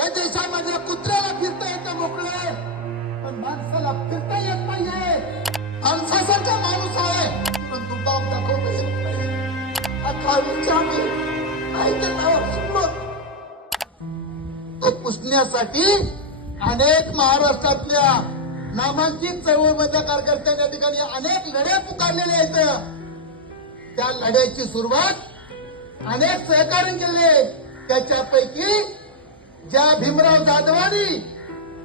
या देशामध्ये कुत्र्याला फिरता येतं मोकळे पण माणसाला फिरता येत नाहीये. माणसासारखा माणूस आहे पण तू बाप दाखवता येत नाही. विचार मी पुसण्यासाठी अनेक महाराष्ट्रातल्या नामांकित चळवळमधल्या कार्यकर्त्यांच्या ठिकाणी अनेक लढे पुकारलेले आहेत. त्या लढ्याची सुरुवात अनेक सहकार्य केले त्याच्यापैकी ज्या भीमराव जाधवानी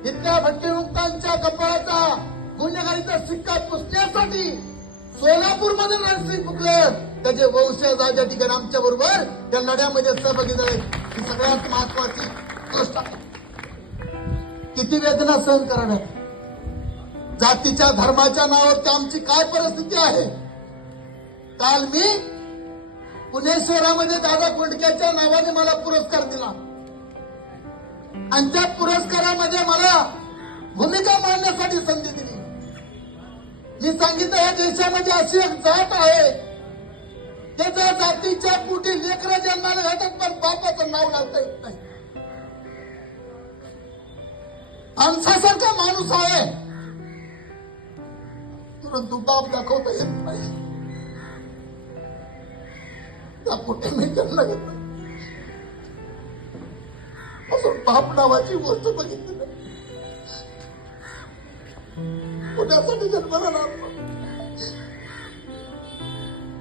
विद्या भट्टीमुक्तांच्या कपाळाचा गुन्हेगारीचा शिक्का पुसण्यासाठी सोलापूर मधून राजश्री फुकलं त्याचे वंशज आज या ठिकाणी आमच्या बरोबर. त्या लढ्यामध्ये सहभागी झाले. ही सगळ्यात महत्वाची गोष्ट आहे. किती वेदना सहन करणार? जातीच्या धर्माच्या नावावरती आमची काय परिस्थिती आहे? काल मी पुणे शहरामध्ये दादा कोंडक्याच्या नावाने मला पुरस्कार दिला. आणि त्या पुरस्कारामध्ये मला भूमिका मांडण्यासाठी संधी दिली. मी सांगितलं या देशामध्ये अशी एक जात आहे की त्या जातीच्या पुढे लेकरं जन्माला घाटत पण बापाचं नाव लावता येत नाही. आमच्यासारखा माणूस आहे. परंतु बाप दाखवता येत नाही. त्या पुढे मी जन्म घेतला. अजून बाप नावाची गोष्ट बघितली नाही. पुण्यासाठी जन्माला लागलो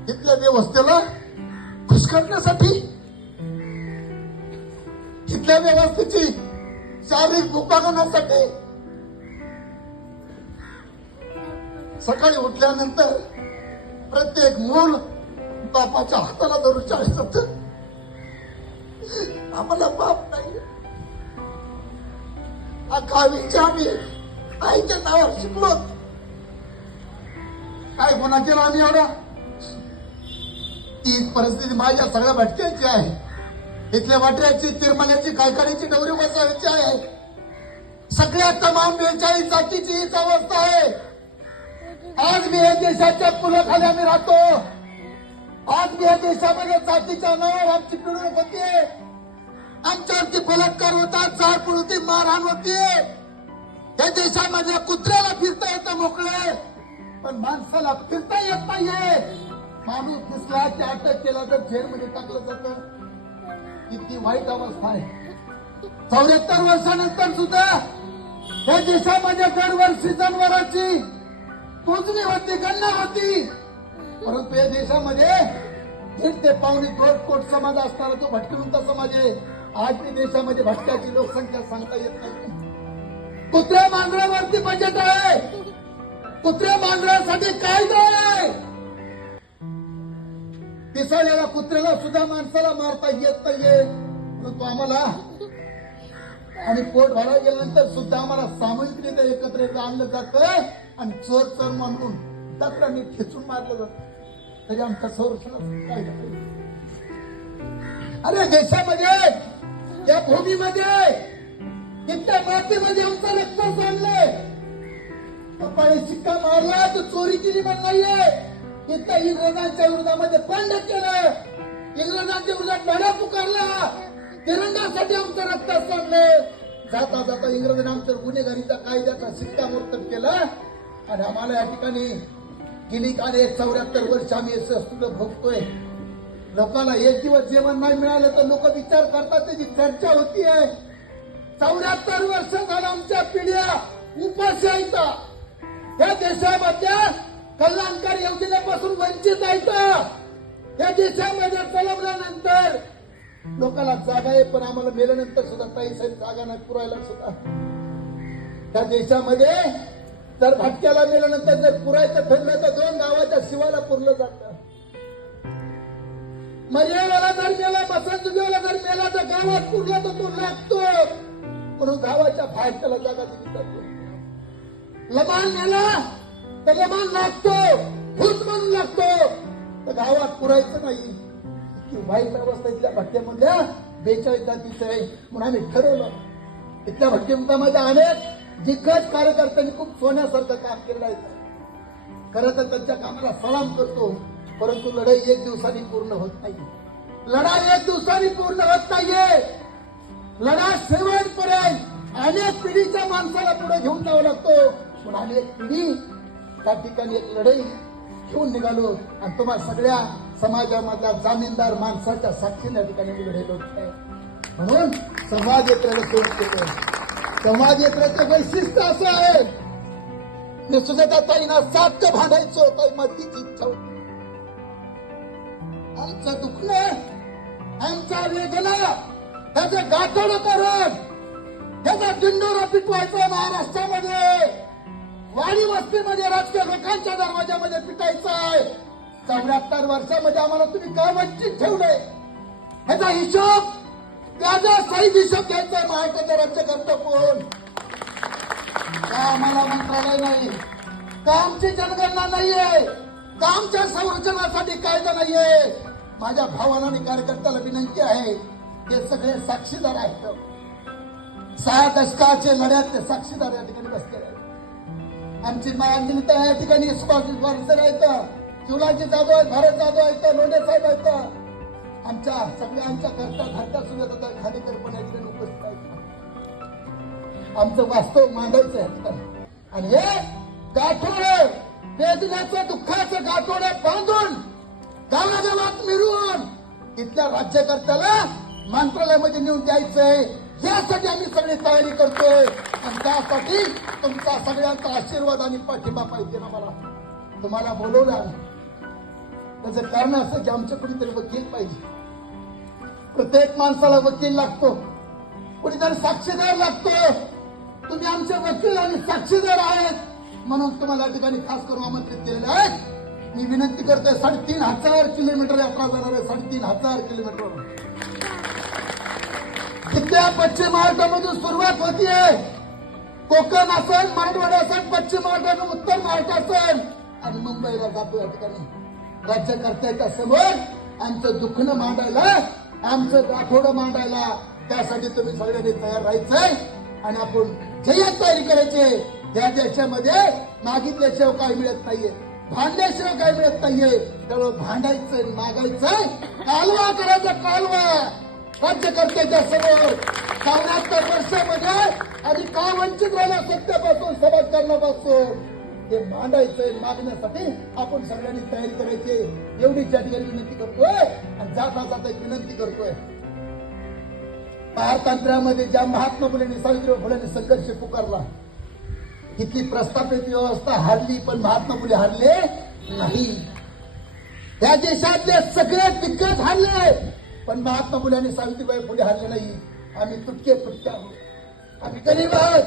इथल्या देवस्थेला खुश तिथल्या इथल्या व्यवस्थेची शारीरिक भूपागण्यासाठी सकाळी उठल्यानंतर प्रत्येक मूल बापाच्या हाताला धरून शाळेत आम्हाला बाप नाही. गावीचे आम्ही आईच्या नावावर शिकलो काय गुन्हा केला आम्ही एवढा ती परिस्थिती माझ्या सगळ्या भटक्याची आहे. इथल्या वाट्याची तिरमण्याची कायकाडीची डवरी बसवायची आहे. सगळ्या तमाम बेचाळीस जातीची हीच अवस्था आहे. आज मी या देशाच्या पुलाखाली आम्ही राहतो. आज मी या देशामध्ये जातीच्या नावावर आमची पिळवणूक होतीये आमच्यावरती बलात्कार होतात जाळपूळ होती मारहाण होती. या देशामध्ये कुत्र्याला फिरता येतं मोकळे. पण माणसाला फिरता येत नाहीये. माणूस दिसला की अटक केला तर जेलमध्ये टाकलं जातं. किती वाईट अवस्था आहे. चौऱ्याहत्तर वर्षानंतर सुद्धा या देशामध्ये दरवर्षी जनावरांची तोजणी होती गणना होती. परंतु या देशामध्ये ते पाहुणे दोन कोट समाज असणारा तो भटकंत समाज आहे. आज मी देशामध्ये भटक्याची लोकसंख्या सांगता येत नाही. कुत्र्या मांजरावरती बजेट आहे. कुत्र्या मांजरासाठी कायदा आहे. दिसाळ्याला कुत्र्याला सुद्धा माणसाला मारता येत नाहीये. परंतु आम्हाला आणि पोट भरायला गेल्यानंतर सुद्धा आम्हाला सामूहिकरित्या एकत्र आणलं जातं आणि चोर चोर म्हणून दगडाने खेचून मारलं जातं. तरी आमच्या संरक्षण अरे देशामध्ये या भूमीमध्ये इथल्या मातीमध्ये आमचं रक्त सांडलंय पप्पाने शिक्का मारला तर चोरी केली पण नाहीये. इथल्या इंग्रजांच्या विरोधामध्ये बंड केलं. इंग्रजांच्या विरोधात लढा पुकारला. तिरंगासाठी आमचं रक्त सांडलं जाता जाता इंग्रजांनी आमच्या गुन्हेगारीचा कायद्याचा शिक्कामोर्तब केला. आणि आम्हाला या ठिकाणी गेली काले चौऱ्याहत्तर वर्ष आम्ही भोगतोय. लोकांना एक दिवस जेवण नाही मिळालं तर लोक विचार करतात त्याची चर्चा होती आहे. चौऱ्याहत्तर वर्ष झालं आमच्या पिढ्या उपास यायचा. या देशामध्ये कल्याणकारी योजनेपासून वंचित आहेत या देशामध्ये चलवल्यानंतर लोकांना जागा आहे पण आम्हाला मेल्यानंतर सुद्धा काही साहेब जागा नाही पुरायला सुद्धा. त्या देशामध्ये तर भटक्याला मेल्यानंतर जर पुरायचं ठरलं तर दोन गावाच्या शिवाला पुरलं जातं. म्हणजे मर्यावाला जर मेला बसंतुजीवाला जर मेला तर गावात पुरला तर तो लागतो? म्हणून गावाच्या बाहेर त्याला जागा दिली जातो. लबान मेला तर लबान लागतो भूत म्हणून लागतो. तर गावात पुरायचं नाही. की वाईट अवस्था इथल्या भट्ट्यामधल्या बेचाळीस जातीचं आहे. म्हणून आम्ही ठरवलं इथल्या भट्टीमध्ये अनेक दिग्गज कार्यकर्त्यांनी खूप सोन्यासारखं काम केलं आहे. खरं तर त्यांच्या कामाला सलाम करतो. परंतु लढाई एक दिवसांनी पूर्ण होत नाही. लढाई एक दिवसांनी पूर्ण होत नाहीये. लढा शेवटपर्यंत अनेक पिढीच्या माणसाला पुढे घेऊन जावं लागतो. पण अनेक पिढी त्या ठिकाणी एक लढाई घेऊन निघालो आणि तुम्हाला सगळ्या समाजामधल्या जामीनदार माणसाच्या साक्षीने या ठिकाणी मी लढाई लढतोय म्हणून संवाद यात्रेला सोड संवाद यात्रेचं वैशिष्ट्य असं आहे. मी सुजाता ताईना सात भांडायचो होतं मतीची इच्छा होती. आमचं दुखणं आमच्या वेदना त्याचं गाठोड करून त्याचा दिंडोरा पिटवायचा महाराष्ट्रामध्ये. वाडी वस्तीमध्ये राजकीय लोकांच्या दरवाजामध्ये पिटायचा आहे चौऱ्याहत्तर वर्षामध्ये आम्हाला तुम्ही का वंचित ठेवलंय ह्याचा हिशोब त्याचा सही हिशोब घ्यायचा आहे महाराष्ट्राच्या राज्यकर्ता कोण का आम्हाला मंत्रालय नाही? का आमची जनगणना नाहीये? कामच्या संरक्षणासाठी कायदा नाहीये. माझ्या भावाला आणि कार्यकर्त्याला विनंती आहे ते सगळे साक्षीदार आहेत. सहा दशकाचे लढ्यातले साक्षीदार या ठिकाणी बसलेले आहेत. आमची मागणी तर या ठिकाणी सुभाष वारसर आहेत. शिवराजी जाधव आहेत भारत जाधव आहेत लोंढे साहेब आहेत. आमच्या सगळ्या आमच्या करता धाकटा सुद्धा खालीकर पण या ठिकाणी उपस्थित आहेत. आमचं वास्तव मांडायचं आहे. आणि हे गाठोडे! वेदनेचं दुःखाचं गाठोडे बांधून गावागावात मिरवून इथल्या राज्यकर्त्याला मंत्रालयामध्ये नेऊन द्यायचंय. यासाठी आम्ही सगळी तयारी करतोय. आणि त्यासाठी तुमचा सगळ्यांचा आशीर्वाद आणि पाठिंबा पाहिजे ना मला. तुम्हाला बोलवलं आम्ही. त्याचं कारण असं की आमचं कुणीतरी वकील पाहिजे. प्रत्येक माणसाला वकील लागतो. कुणीतरी साक्षीदार लागतो. तुम्ही आमचे वकील आणि साक्षीदार आहेत. म्हणून तुम्हाला या ठिकाणी खास करून आमंत्रित केलेले आहे मी विनंती करतोय साडेतीन हजार किलोमीटर यात्रा जाणार आहे साडेतीन हजार किलोमीटर. तिथल्या पश्चिम महाराष्ट्रामधून सुरुवात होतीये. कोकण असेल मराठवाडा असेल पश्चिम महाराष्ट्र उत्तर महाराष्ट्र असेल आणि मुंबईला जातो या ठिकाणी. राज्यकर्त्याच्या समोर आमचं दुखणं मांडायला आमचं गाठोडं मांडायला त्यासाठी तुम्ही सगळ्यांनी तयार राहायचंय. आणि आपण जय्यत तयारी करायची या देशामध्ये मागितल्याशिवाय काय मिळत नाहीये. भांडल्याशिवाय काय मिळत नाहीये. त्यामुळे भांडायचंय मागायचंय कालवा करायचा कालवा. राज्यकर्त्याच्या समोर चौऱ्याहत्तर वर्षामध्ये आणि का वंचित राहिला सत्यापासून समाजकारणापासून? ते मांडायचंय मागण्यासाठी आपण सगळ्यांनी तयारी करायची. एवढी त्या ठिकाणी विनंती करतोय आणि जाता जाता एक विनंती करतोय. पारतंत्र्यामध्ये ज्या महात्मा फुलेंनी सावित्रीबाई फुलेंनी संघर्ष पुकारला इथली प्रस्थापित व्यवस्था हारली पण महात्मा फुले हारले नाही. त्या देशातले सगळे दिग्गज हरले पण महात्मा फुले आणि सावित्रीबाई फुले हारले नाही. आम्ही तुटके फुटके आहोत. आम्ही गरीब आहोत.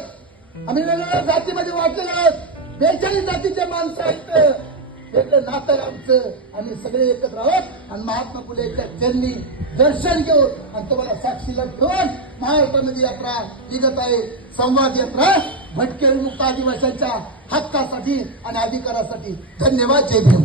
आम्ही वेगवेगळ्या जातीमध्ये वाटलेलो आहोत. बेचाळीस जातीचे माणसं आहेत वेगळं नातं आमचं. आम्ही सगळे एकत्र आहोत आणि महात्मा फुलेच्या जन्मी दर्शन घेऊन आणि तुम्हाला साक्षीला ठेवून महाराष्ट्रामध्ये यात्रा निघत आहे. संवाद यात्रा भटके मुक्ता आदिवासींच्या हक्कासाठी आणि अधिकारासाठी. धन्यवाद जय भीम.